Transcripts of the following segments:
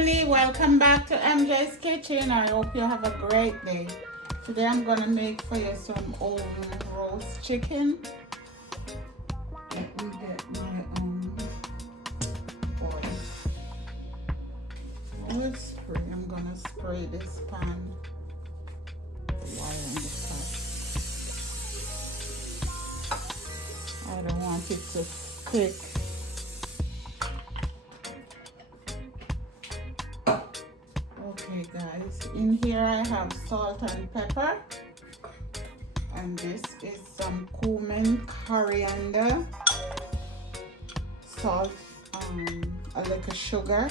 family, welcome back to MJ's Kitchen. I hope you have a great day. Today I'm gonna make for you some oven roast chicken. Let me get my oil spray. I'm gonna spray this pan while on the top. I don't want it to stick. Okay guys, in here I have salt and pepper, and this is some cumin, coriander, salt, a little sugar,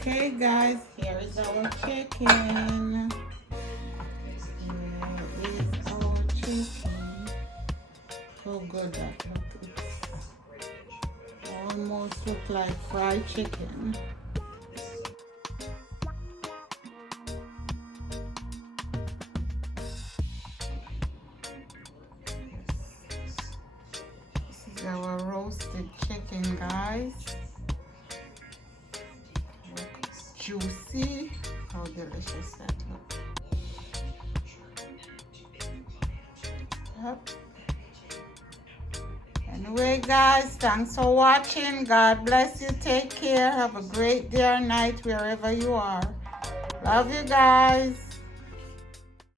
okay guys, here is our chicken. Here is our chicken. So good that looks. Almost look like fried chicken. This is our roasted chicken, guys. Juicy. How delicious that looks. Yep. Anyway guys, thanks for watching. God bless you. Take care. Have a great day or night wherever you are. Love you guys.